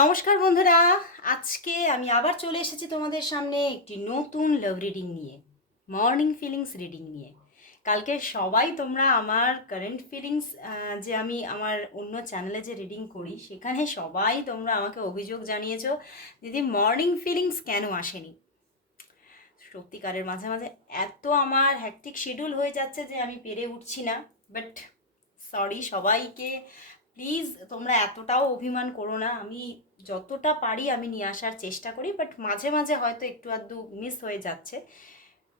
নমস্কার বন্ধুরা, আজকে আমি আবার চলে এসেছি তোমাদের সামনে একটি নতুন লাভ রিডিং নিয়ে মর্নিং ফিলিংস রিডিং নিয়ে। কালকে সবাই তোমরা আমার কারেন্ট ফিলিংস যে আমি আমার অন্য চ্যানেলে যে রিডিং করি, সেখানে সবাই তোমরা আমাকে অভিযোগ জানিয়েছো দিদি মর্নিং ফিলিংস কেন আসেনি। সত্যিকারের মাঝে মাঝে এত আমার হ্যাকটিক শিডিউল হয়ে যাচ্ছে যে আমি পেরে উঠছি না বাট সরি সবাইকে প্লিজ তোমরা এতটাও অভিমান করো না। আমি যতটা পারি আমি নিয়ে আসার চেষ্টা করি বাট মাঝে মাঝে হয়তো একটু আধটু মিস হয়ে যাচ্ছে।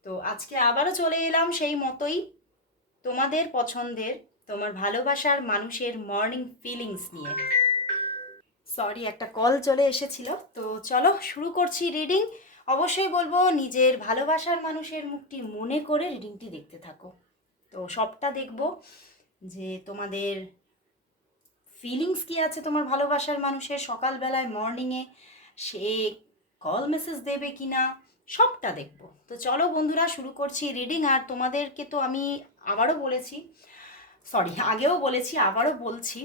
তো আজকে আবারও চলে এলাম সেই মতোই তোমাদের পছন্দের, তোমার ভালোবাসার মানুষের মর্নিং ফিলিংস নিয়ে। সরি একটা কল চলে এসেছিল। তো চলো শুরু করছি রিডিং অবশ্যই বলব, নিজের ভালোবাসার মানুষের মুখটি মনে করে রিডিংটি দেখতে থাকো। তো সবটা দেখব যে তোমাদের ফিলিংস কি আছে তোমার ভালোবাসার মানুষের? সকালবেলায় মর্নিংয়ে সে কল মেসেজ দেবে কি না সবটা দেখব। তো চলো বন্ধুরা, শুরু করছি রিডিং আর তোমাদেরকে তো আমি আবারও বলেছি সরি আগেও বলেছি, আবারও বলছি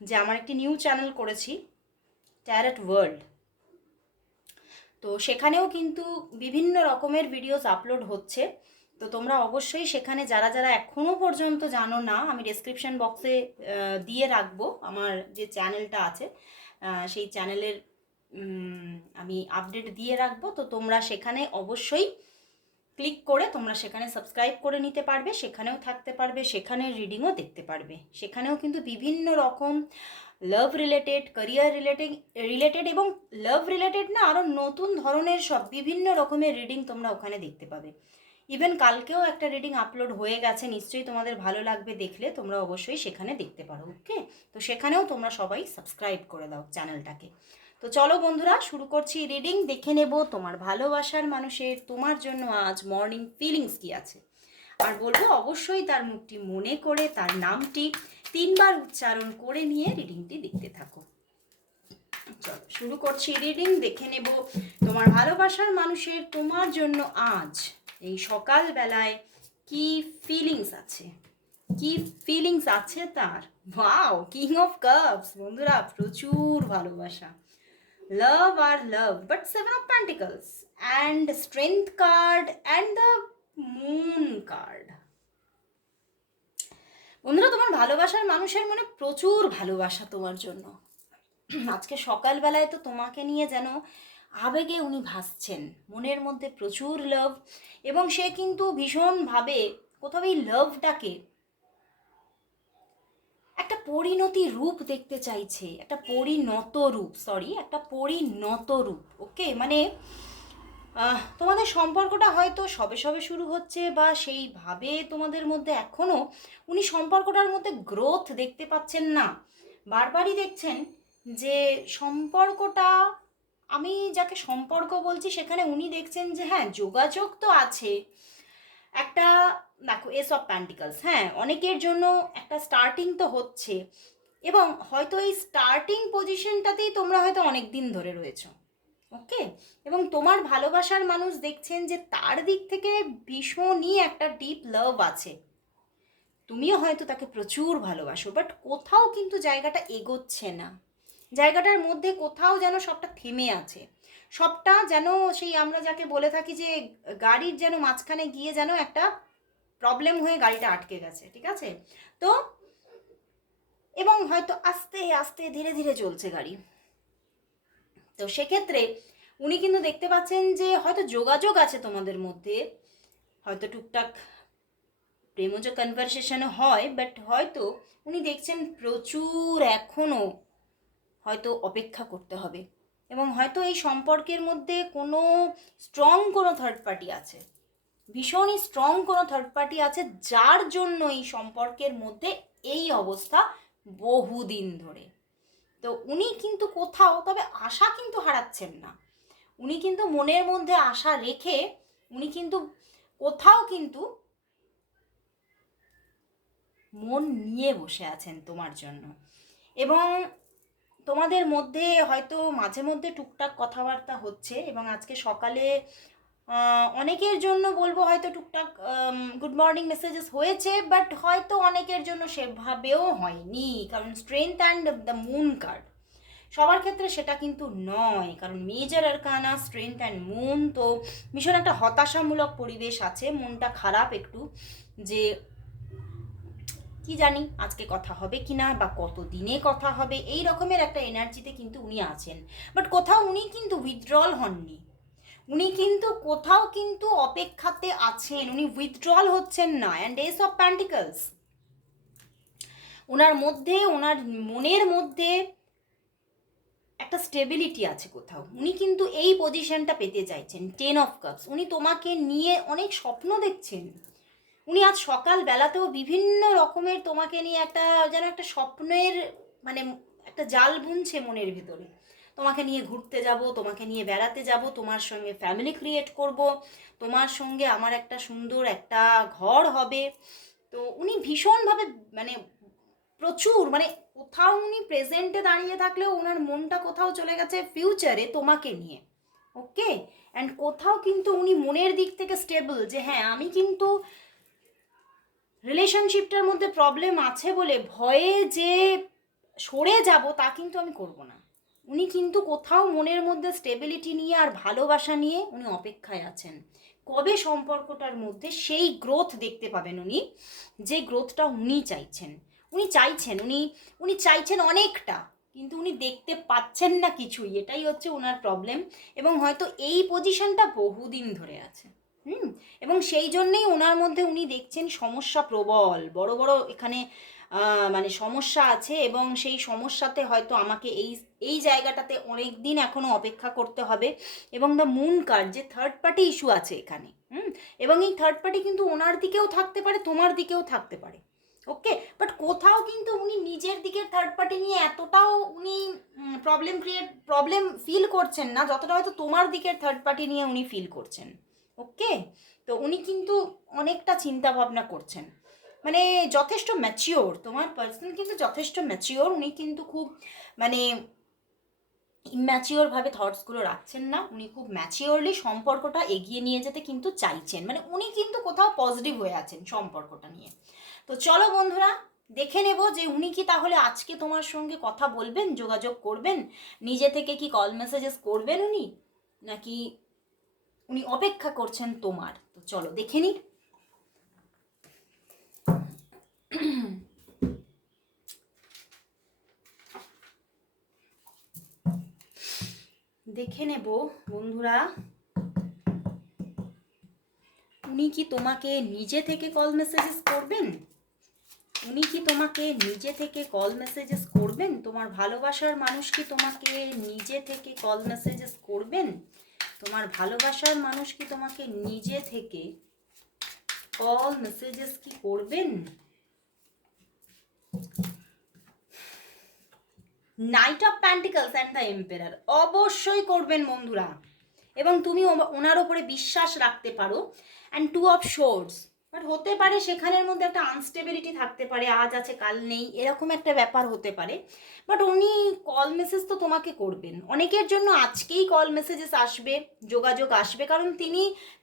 যে আমার একটি নিউ চ্যানেল করেছি ট্যারেট ওয়ার্ল্ড তো সেখানেও কিন্তু বিভিন্ন রকমের ভিডিওস আপলোড হচ্ছে। তো তোমরা অবশ্যই সেখানে যারা যারা এখনও পর্যন্ত জানো না, আমি ডেসক্রিপশন বক্সে দিয়ে রাখব আমার যে চ্যানেলটা আছে। সেই চ্যানেলের আমি আপডেট দিয়ে রাখব। তো তোমরা সেখানে অবশ্যই ক্লিক করে তোমরা সেখানে সাবস্ক্রাইব করে নিতে পারবে, সেখানেও থাকতে পারবে, সেখানে রিডিংও দেখতে পারবে। সেখানেও কিন্তু বিভিন্ন রকম love related career related related এবং লাভ রিলেটেড না আরও নতুন ধরনের সব বিভিন্ন রকমের রিডিং তোমরা ওখানে দেখতে পাবে। ইভেন কালকেও একটা রিডিং আপলোড হয়ে গেছে, নিশ্চয়ই তোমাদের ভালো লাগবে দেখলে, তোমরা অবশ্যই সেখানে দেখতে পারো ওকে তো সেখানেও তোমরা সবাই সাবস্ক্রাইব করে দাও চ্যানেলটাকে তো চলো বন্ধুরা, শুরু করছি রিডিং দেখে নেব তোমার ভালোবাসার মানুষের, তোমার জন্য আজ মর্নিং ফিলিংস কি আছে? আর বলব, অবশ্যই তার মুখটি মনে করে, তার নামটি তিনবার উচ্চারণ করে নিয়ে রিডিংটি দেখতে থাকো। চলো, শুরু করছি রিডিং দেখে নেব তোমার ভালোবাসার মানুষের, তোমার জন্য আজ এই সকালবেলায় কি ফিলিংস আছে? কি ফিলিংস আছে তার? ওয়াও কিং অফ কাপস বন্ধুরা প্রচুর ভালোবাসা। Love R love but seven of pentacles and strength card and the moon card বন্ধুরা, তোমার ভালোবাসার মানুষের মনে প্রচুর ভালোবাসা তোমার জন্য। আজকে সকালবেলায় তো তোমাকে নিয়ে যেন আবেগে উনি ভাসছেন। মনের মধ্যে প্রচুর লাভ এবং সে কিন্তু ভীষণভাবে কোথাও এই লাভটাকে একটা পরিণতি রূপ দেখতে চাইছে। একটা পরিণত রূপ সরি একটা পরিণত রূপ ওকে মানে তোমাদের সম্পর্কটা হয়তো সবে সবে শুরু হচ্ছে বা সেইভাবে তোমাদের মধ্যে এখনও উনি সম্পর্কটার মধ্যে গ্রোথ দেখতে পাচ্ছেন না। বারবারই দেখছেন যে সম্পর্কটা আমি যাকে সম্পর্ক বলছি সেখানে উনি দেখছেন যে হ্যাঁ যোগাযোগ তো আছে। একটা দেখো এস অফ প্যান্টিকলস হ্যাঁ অনেকের জন্য একটা স্টার্টিং তো হচ্ছে। এবং হয়তো এই স্টার্টিং পজিশনটাতেই তোমরা হয়তো অনেক দিন ধরে রয়েছো, ওকে? এবং তোমার ভালোবাসার মানুষ দেখছেন যে তার দিক থেকে ভীষণই একটা ডিপ লাভ আছে। তুমিও হয়তো তাকে প্রচুর ভালোবাসো বাট কোথাও কিন্তু জায়গাটা এগোচ্ছে না। জায়গাটার মধ্যে কোথাও যেন সবটা থেমে আছে। সবটা যেন সেই আমরা যাকে বলে থাকি যে গাড়ির যেন মাঝখানে গিয়ে যেন একটা প্রবলেম হয়ে গাড়িটা আটকে গেছে, ঠিক আছে? তো এবং হয়তো আস্তে আস্তে ধীরে ধীরে চলছে গাড়ি। তো সেক্ষেত্রে উনি কিন্তু দেখতে পাচ্ছেন যে হয়তো যোগাযোগ আছে তোমাদের মধ্যে, হয়তো টুকটাক প্রেমজ কনভারসেশনে হয় বাট হয়তো উনি দেখছেন প্রচুর এখনও হয়তো অপেক্ষা করতে হবে। এবং হয়তো এই সম্পর্কের মধ্যে কোনো স্ট্রং কোনো থার্ড পার্টি আছে। ভীষণই স্ট্রং কোনো থার্ড পার্টি আছে যার জন্য এই সম্পর্কের মধ্যে এই অবস্থা বহুদিন ধরে। তো উনি কিন্তু কোথাও, তবে আশা কিন্তু হারাচ্ছেন না। উনি কিন্তু মনের মধ্যে আশা রেখে উনি কিন্তু কোথাও কিন্তু মন নিয়ে বসে আছেন তোমার জন্য। এবং তোমাদের মধ্যে হয়তো মাঝে মধ্যে টুকটাক কথাবার্তা হচ্ছে এবং আজকে সকালে অনেকের জন্য বলব হয়তো টুকটাক গুড মর্নিং মেসেজেস হয়েছে বাট হয়তো অনেকের জন্য সেভাবেও হয়নি, কারণ strength and the moon card সবার ক্ষেত্রে সেটা কিন্তু নয়, কারণ major arcana strength and moon তো ভীষণ একটা হতাশামূলক পরিবেশ আছে, মনটা খারাপ একটু যে কি জানি আজকে কথা হবে কি না বা কত দিনে কথা হবে, এই রকমের একটা এনার্জিতে কিন্তু উনি আছেন। বাট কোথাও উনি কিন্তু উইথড্রল হননি। উনি কিন্তু কোথাও কিন্তু অপেক্ষাতে আছেন, উনি উইথড্রল হচ্ছেন না। অ্যান্ড এস অফ প্যান্টিকলস ওনার মধ্যে ওনার মনের মধ্যে একটা স্টেবিলিটি আছে কোথাও। উনি কিন্তু এই পজিশনটা পেতে চাইছেন টেন অফ কাপস উনি তোমাকে নিয়ে অনেক স্বপ্ন দেখছেন। উনি আজ সকাল বেলাতেও বিভিন্ন রকমের তোমাকে নিয়ে একটা যেন একটা স্বপ্নের মানে একটা জাল বুনছে মনের ভিতরে। তোমাকে নিয়ে ঘুরতে যাব, তোমাকে নিয়ে বেড়াতে যাব, তোমার সঙ্গে ফ্যামিলি ক্রিয়েট করব, তোমার সঙ্গে আমার একটা সুন্দর একটা ঘর হবে। তো উনি ভীষণভাবে মানে প্রচুর মানে কোথাও উনি প্রেজেন্টে দাঁড়িয়ে থাকলেও ওনার মনটা কোথাও চলে গেছে ফিউচারে তোমাকে নিয়ে। ওকে অ্যান্ড কোথাও কিন্তু উনি মনের দিক থেকে স্টেবল যে হ্যাঁ আমি কিন্তু রিলেশনশিপটার মধ্যে প্রবলেম আছে বলে ভয়ে যে সরে যাব তা কিন্তু আমি করব না। উনি কিন্তু কোথাও মনের মধ্যে স্টেবিলিটি নিয়ে আর ভালোবাসা নিয়ে উনি অপেক্ষায় আছেন। কবে সম্পর্কটার মধ্যে সেই গ্রোথ দেখতে পাবেন উনি? যে গ্রোথটা উনি চাইছেন। উনি চাইছেন, উনি উনি চাইছেন অনেকটা, কিন্তু উনি দেখতে পাচ্ছেন না কিছুই। এটাই হচ্ছে ওনার প্রবলেম এবং হয়তো এই পজিশনটা বহুদিন ধরে আছে। হুম, এবং সেই জন্যেই ওনার মধ্যে উনি দেখছেন সমস্যা প্রবল, বড় বড় এখানে মানে সমস্যা আছে এবং সেই সমস্যাতে হয়তো আমাকে এই এই জায়গাটাতে অনেক দিন এখনও অপেক্ষা করতে হবে এবং দ্য মুন কার্ড যে থার্ড পার্টি ইস্যু আছে এখানে, হুম, এবং এই থার্ড পার্টি কিন্তু ওনার দিকেও থাকতে পারে, তোমার দিকেও থাকতে পারে ওকে বাট কোথাও কিন্তু উনি নিজের দিকের থার্ড পার্টি নিয়ে এতটাও উনি প্রবলেম ক্রিয়েট প্রবলেম ফিল করছেন না, যতটা হয়তো তোমার দিকের থার্ড পার্টি নিয়ে উনি ফিল করছেন। ওকে? তো উনি কিন্তু অনেকটা চিন্তা ভাবনা করছেন। মানে যথেষ্ট ম্যাচিওর তোমার পার্সন কিন্তু যথেষ্ট ম্যাচিওর উনি কিন্তু খুব মানে ইম্যাচিওরভাবে থটসগুলো রাখছেন না। উনি খুব ম্যাচিওরলি সম্পর্কটা এগিয়ে নিয়ে যেতে কিন্তু চাইছেন। মানে উনি কিন্তু কোথাও পজিটিভ হয়ে আছেন সম্পর্কটা নিয়ে। তো চলো বন্ধুরা, দেখে নেব যে উনি কি তাহলে আজকে তোমার সঙ্গে কথা বলবেন, যোগাযোগ করবেন? নিজে থেকে কি কল মেসেজেস করবেন উনি? নাকি উনি অপেক্ষা করছেন তোমার। তো চলো, দেখে নিই। দেখে নেব, বন্ধুরা। উনি কি তোমাকে নিজে থেকে কল মেসেজেস করবেন? উনি কি তোমাকে নিজে থেকে কল মেসেজেস করবেন? তোমার ভালোবাসার মানুষ কি তোমাকে নিজে থেকে কল মেসেজেস করবেন? তোমার ভালোবাসার মানুষ কি তোমাকে নিজে থেকে কল মেসেজেস কি করবেন? Knight of pentacles and the emperor অবশ্যই করবেন বন্ধুরা। এবং তুমি ওনার ওপরে বিশ্বাস রাখতে পারো। And two of swords but হতে পারে সেখানের মধ্যে একটা আনস্টেবিলিটি থাকতে পারে, আজ আছে, কাল নেই, এরকম একটা ব্যাপার হতে পারে। বাট উনি কল মেসেজ তো তোমাকে করবেন। অনেকের জন্য আজকেই কল মেসেজেস আসবে, যোগাযোগ আসবে, কারণ তিনি,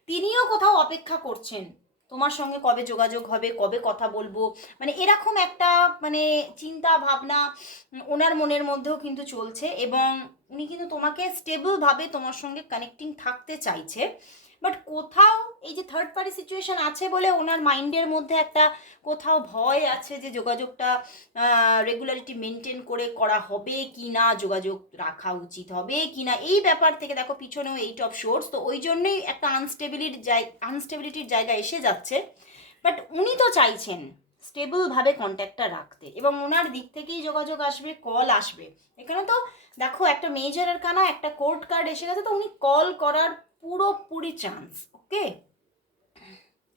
তিনিও কোথাও অপেক্ষা করছেন। তোমার সঙ্গে কবে যোগাযোগ হবে, কবে কথা বলব? মানে এরকম একটা মানে চিন্তা ভাবনা ওনার মনের মধ্যেও কিন্তু চলছে এবং উনি কিন্তু তোমাকে স্টেবলভাবে তোমার সঙ্গে কানেক্টিং থাকতে চাইছে। বাট কোথাও এই যে থার্ড পার্টি সিচুয়েশন আছে বলে ওনার মাইন্ডের মধ্যে একটা কোথাও ভয় আছে যে যোগাযোগটা রেগুলারিটি মেনটেন করে করা হবে কি না, যোগাযোগ রাখা উচিত হবে কি না, এই ব্যাপার থেকে দেখো পিছনেও এইট অফ শোর্স তো ওই জন্যই একটা আনস্টেবিলিটির জায় আনস্টেবিলিটির জায়গা এসে যাচ্ছে। বাট উনি তো চাইছেন স্টেবলভাবে কন্ট্যাক্টটা রাখতে এবং ওনার দিক থেকেই যোগাযোগ আসবে কল আসবে। এখানে তো দেখো একটা মেজরের কানা, একটা কোর্ট কার্ড এসে গেছে, তো উনি কল করার পুরোপুরি চান্স ওকে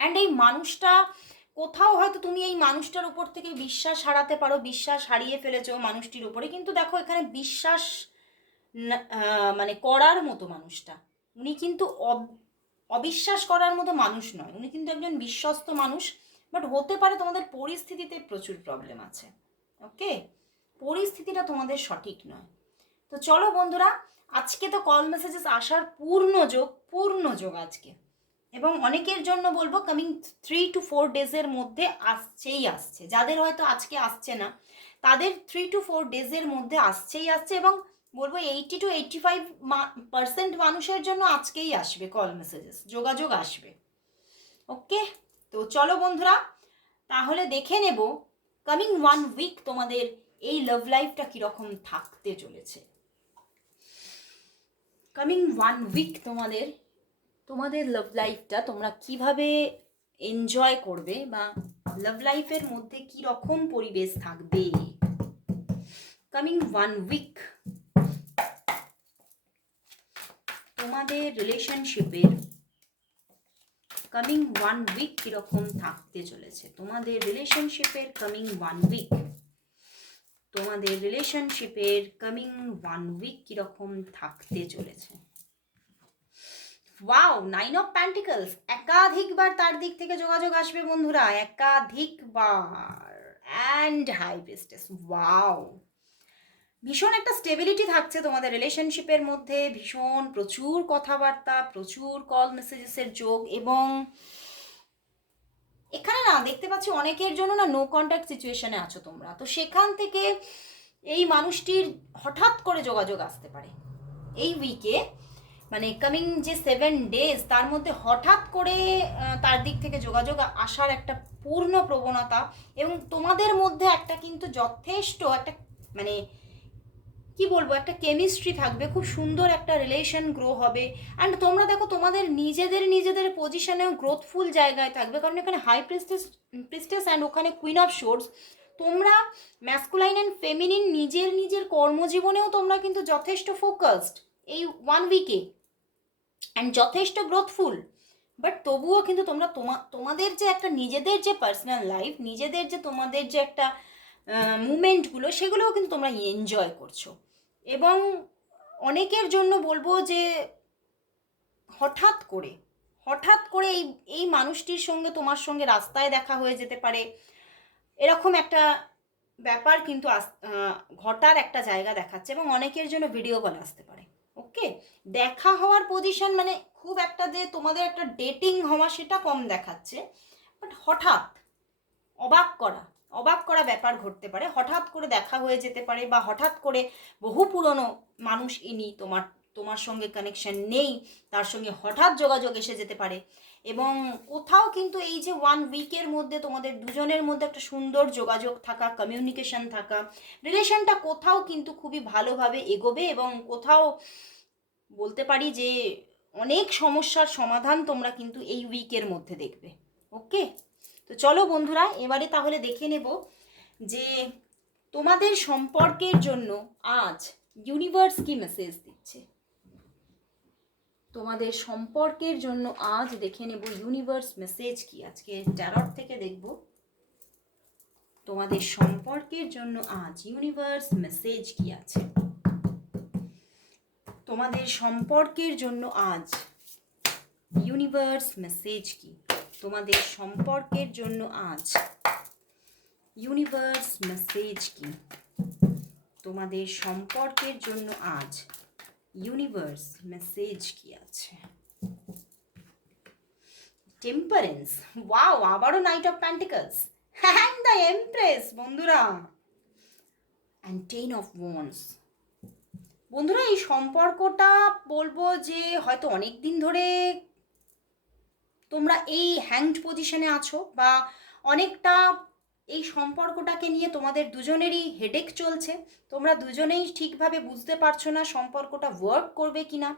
অ্যান্ড এই মানুষটা, কোথাও হয়তো তুমি এই মানুষটার উপর থেকে বিশ্বাস হারাতে পারো, বিশ্বাস হারিয়ে ফেলেছো মানুষটির উপরে, কিন্তু দেখো এখানে বিশ্বাস মানে করার মতো মানুষটা। উনি কিন্তু অবিশ্বাস করার মতো মানুষ নয়। উনি কিন্তু একজন বিশ্বস্ত মানুষ বাট হতে পারে তোমাদের পরিস্থিতিতে প্রচুর প্রবলেম আছে ওকে পরিস্থিতিটা তোমাদের সঠিক নয়। তো চলো বন্ধুরা, আজকে তো কল মেসেজেস আসার পূর্ণ যোগ পূর্ণ যোগ আজকে। এবং অনেকের জন্য বলব কামিং থ্রি টু ফোর ডেজের মধ্যে আসছেই আসছে। যাদের হয়তো আজকে আসছে না, তাদের থ্রি টু ফোর ডেজের মধ্যে আসছেই আসছে এবং বলব eighty to eighty five percent মানুষের জন্য আজকেই আসবে কল মেসেজেস যোগাযোগ আসবে। ওকে তো চলো বন্ধুরা, তাহলে দেখে নেব কামিং ওয়ান উইক তোমাদের এই লাভ লাইফটা কীরকম থাকতে চলেছে। কামিং ওয়ান উইক তোমাদের তোমাদের লাভ লাইফটা তোমরা কীভাবে এনজয় করবে বা লাভ লাইফের মধ্যে কি রকম পরিবেশ থাকবে? কামিং ওয়ান উইক তোমাদের রিলেশনশিপের কামিং ওয়ান উইক কীরকম থাকতে চলেছে? তোমাদের রিলেশনশিপের কামিং ওয়ান উইক তোমাদের রিলেশনশিপের কামিং ওয়ান উইক কীরকম থাকতে চলেছে? ওয়াও নাইন অফ প্যান্টিকলস একাধিকবার তার দিক থেকে যোগাযোগ আসবে বন্ধুরা, একাধিকবার! অ্যান্ড হাই প্রেস্টেস ওয়াও ভীষণ একটা স্টেবিলিটি থাকছে তোমাদের রিলেশনশিপের মধ্যে, ভীষণ প্রচুর কথাবার্তা, প্রচুর কল মেসেজেসের যোগ এবং এখানে না দেখতে পাচ্ছি অনেকের জন্য না নো কন্ট্যাক্ট সিচুয়েশনে আছো তোমরা। তো সেখান থেকে এই মানুষটির হঠাৎ করে যোগাযোগ আসতে পারে। এই উইকে মানে কামিং যে সেভেন ডেজ তার মধ্যে হঠাৎ করে তার দিক থেকে যোগাযোগ আসার একটা পূর্ণ প্রবণতা এবং তোমাদের মধ্যে একটা কিন্তু যথেষ্ট একটা মানে কি বলব, একটা কেমিস্ট্রি থাকবে, খুব সুন্দর একটা রিলেশন গ্রো হবে। অ্যান্ড তোমরা দেখো, তোমাদের নিজেদের নিজেদের পজিশনেও গ্রোথফুল জায়গায় থাকবে। কারণ এখানে হাই প্রিস্টেস প্রিস্টেস অ্যান্ড ওখানে কুইন অফ শোর্স তোমরা ম্যাসকুলাইন অ্যান্ড ফেমিনিন নিজের নিজের কর্মজীবনেও তোমরা কিন্তু যথেষ্ট ফোকাসড এই ওয়ান উইকে অ্যান্ড যথেষ্ট গ্রোথফুল বাট তবুও কিন্তু তোমরা তোমা, তোমাদের যে একটা নিজেদের যে পার্সোনাল লাইফ নিজেদের যে তোমাদের যে একটা মুমেন্টগুলো সেগুলোও কিন্তু তোমরা এনজয় করছ। এবং অনেকের জন্য বলব যে, হঠাৎ করে হঠাৎ করে এই এই মানুষটির সঙ্গে তোমার সঙ্গে রাস্তায় দেখা হয়ে যেতে পারে। এরকম একটা ব্যাপার কিন্তু আস- ঘটার একটা জায়গা দেখাচ্ছে এবং অনেকের জন্য ভিডিও কল আসতে পারে। ওকে দেখা হওয়ার পজিশন মানে খুব একটা যে তোমাদের একটা ডেটিং হওয়া সেটা কম দেখাচ্ছে। বাট হঠাৎ, অবাক করা অবাক করা ব্যাপার ঘটতে পারে। হঠাৎ করে দেখা হয়ে যেতে পারে বা হঠাৎ করে বহু পুরনো মানুষ ইনি তোমার তোমার সঙ্গে কানেকশন নেই, তার সঙ্গে হঠাৎ যোগাযোগ এসে যেতে পারে। এবং কোথাও কিন্তু এই যে ওয়ান উইকের মধ্যে তোমাদের দুজনের মধ্যে একটা সুন্দর যোগাযোগ থাকা কমিউনিকেশন থাকা রিলেশনটা কোথাও কিন্তু খুবই ভালোভাবে এগোবে এবং কোথাও বলতে পারি যে অনেক সমস্যার সমাধান তোমরা কিন্তু এই উইকের মধ্যে দেখবে। ওকে তো চলো বন্ধুরা, এবারে তাহলে দেখে নেব যে তোমাদের সম্পর্কের জন্য আজ ইউনিভার্স কি মেসেজ দিচ্ছে। তোমাদের সম্পর্কের জন্য আজ দেখে নেব ইউনিভার্স মেসেজ কি। আজকে ট্যারট থেকে দেখব। তোমাদের সম্পর্কের জন্য আজ ইউনিভার্স মেসেজ কি আছে। তোমাদের সম্পর্কের জন্য আজ ইউনিভার্স মেসেজ কি। তোমাদের সম্পর্কের জন্য আজ ইউনিভার্স মেসেজ কি? তোমাদের সম্পর্কের জন্য আজ ইউনিভার্স মেসেজ কি আছে? টেম্পারেন্স ওয়াও আবারও knight of pentacles and the empress বন্ধুরা অ্যান্ড টেন অফ ওয়ান্স বন্ধুরা এই সম্পর্কটা বলব যে হয়তো অনেক দিন ধরে তোমরা এই হ্যাংড পজিশনে আছো বা অনেকটা এই সম্পর্কটাকে নিয়ে তোমাদের দুজনেরই হেডেক চলছে। তোমরা দুজনেই ঠিকভাবে বুঝতে পারছ না সম্পর্কটা ওয়ার্ক করবে কি না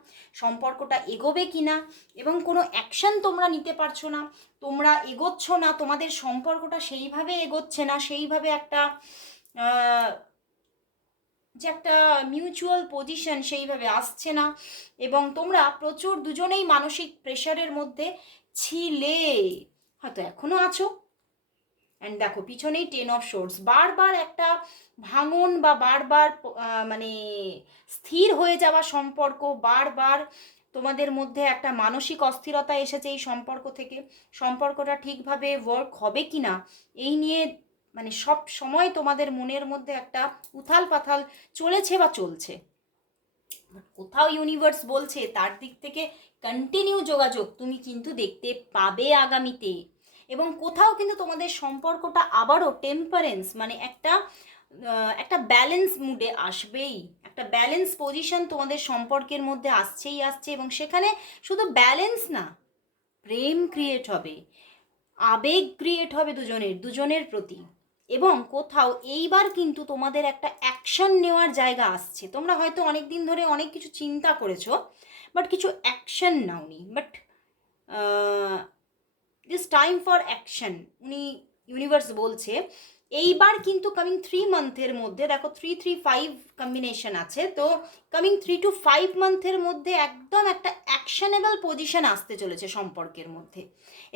সম্পর্কটা এগোবে কি না এবং কোনো অ্যাকশন তোমরা নিতে পারছ না। তোমরা এগোচ্ছ না, তোমাদের সম্পর্কটা সেইভাবে এগোচ্ছে না, সেইভাবে একটা যে একটা মিউচুয়াল পজিশন সেইভাবে আসছে না। এবং তোমরা প্রচুর দুজনেই মানসিক প্রেশারের মধ্যে ছিলে। হয়তো এখনও আছো। অ্যান্ড দেখো, পিছনেই টেন অফ শোর্টস বারবার একটা ভাঙন বা বারবার মানে স্থির হয়ে যাওয়া সম্পর্ক, বারবার তোমাদের মধ্যে একটা মানসিক অস্থিরতা এসেছে এই সম্পর্ক থেকে। সম্পর্কটা ঠিকভাবে ওয়ার্ক হবে কি না এই নিয়ে মানে সব সময় তোমাদের মনের মধ্যে একটা উথাল পাথাল চলেছে বা চলছে। কোথাও ইউনিভার্স বলছে, তার দিক থেকে কন্টিনিউ যোগাযোগ তুমি কিন্তু দেখতে পাবে আগামীতে। এবং কোথাও কিন্তু তোমাদের সম্পর্কটা আবারও টেম্পারেন্স মানে একটা একটা ব্যালেন্স মুডে আসবেই। একটা ব্যালেন্স পজিশন তোমাদের সম্পর্কের মধ্যে আসছেই আসছে এবং সেখানে শুধু ব্যালেন্স না, প্রেম ক্রিয়েট হবে, আবেগ ক্রিয়েট হবে দুজনের দুজনের প্রতি। এবং কোথাও এইবার কিন্তু তোমাদের একটা অ্যাকশন নেওয়ার জায়গা আসছে। তোমরা হয়তো অনেক দিন ধরে অনেক কিছু চিন্তা করেছ বাট কিছু action নাওনি but this time for action উনি ইউনিভার্স বলছে এইবার কিন্তু কামিং থ্রি মান্থের মধ্যে, দেখো থ্রি থ্রি ফাইভ কম্বিনেশন আছে, তো কামিং থ্রি টু ফাইভ মান্থের মধ্যে একদম একটা অ্যাকশনেবল পজিশন আসতে চলেছে সম্পর্কের মধ্যে।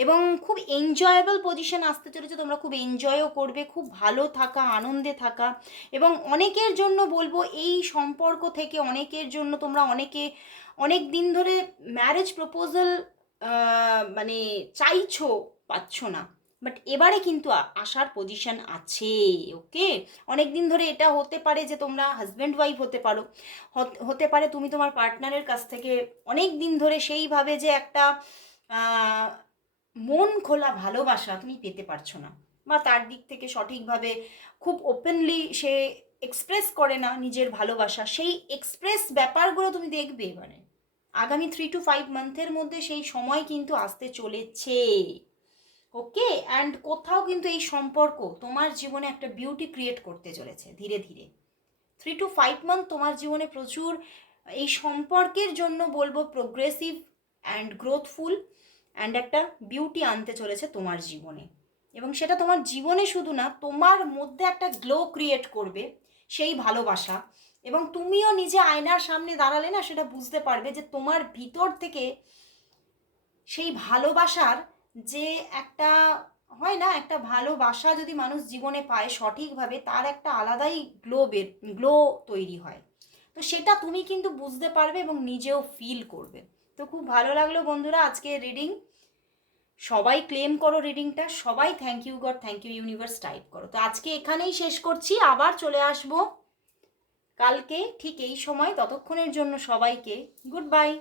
এবং খুব এনজয়েবল পজিশন আসতে চলেছে, তোমরা খুব এনজয়ও করবে, খুব ভালো থাকা, আনন্দে থাকা। এবং অনেকের জন্য বলব, এই সম্পর্ক থেকে অনেকের জন্য তোমরা অনেকে অনেক দিন ধরে ম্যারেজ প্রপোজাল মানে চাইছো, পাচ্ছ না। বাট এবারে কিন্তু আসার পজিশন আছে ওকে অনেক দিন ধরে এটা হতে পারে যে তোমরা হাজব্যান্ড ওয়াইফ হতে পারো। হত- পারে তুমি তোমার পার্টনারের কাছ থেকে অনেক দিন ধরে সেইভাবে যে একটা মন খোলা ভালোবাসা তুমি পেতে পারছ না। বা তার দিক থেকে সঠিকভাবে খুব ওপেনলি সে এক্সপ্রেস করে না নিজের ভালোবাসা, সেই এক্সপ্রেস ব্যাপারগুলো তুমি দেখবে এবারে। আগামী থ্রি টু ফাইভ মান্থের মধ্যে সেই সময় কিন্তু আসতে চলেছে। ওকে অ্যান্ড কোথাও কিন্তু এই সম্পর্ক তোমার জীবনে একটা বিউটি ক্রিয়েট করতে চলেছে, ধীরে ধীরে। থ্রি টু ফাইভ মান্থ তোমার জীবনে প্রচুর এই সম্পর্কের জন্য বলব প্রোগ্রেসিভ অ্যান্ড গ্রোথফুল অ্যান্ড একটা বিউটি আনতে চলেছে তোমার জীবনে। এবং সেটা তোমার জীবনে শুধু না, তোমার মধ্যে একটা গ্লো ক্রিয়েট করবে সেই ভালোবাসা। এবং তুমিও নিজে আয়নার সামনে দাঁড়ালে না, সেটা বুঝতে পারবে যে তোমার ভিতর থেকে সেই ভালোবাসার যে একটা, হয় না, একটা ভালোবাসা যদি মানুষ জীবনে পায় সঠিকভাবে, তার একটা আলাদাই গ্লো বের গ্লো তৈরি হয়। তো সেটা তুমি কিন্তু বুঝতে পারবে এবং নিজেও ফিল করবে। তো খুব ভালো লাগল বন্ধুরা আজকে রিডিং সবাই ক্লেম করো রিডিংটা সবাই thank you God thank you universe type করো। তো আজকে এখানেই শেষ করছি, আবার চলে আসব। কালকে ঠিক এই সময়, ততক্ষণের জন্য সবাইকে গুড বাই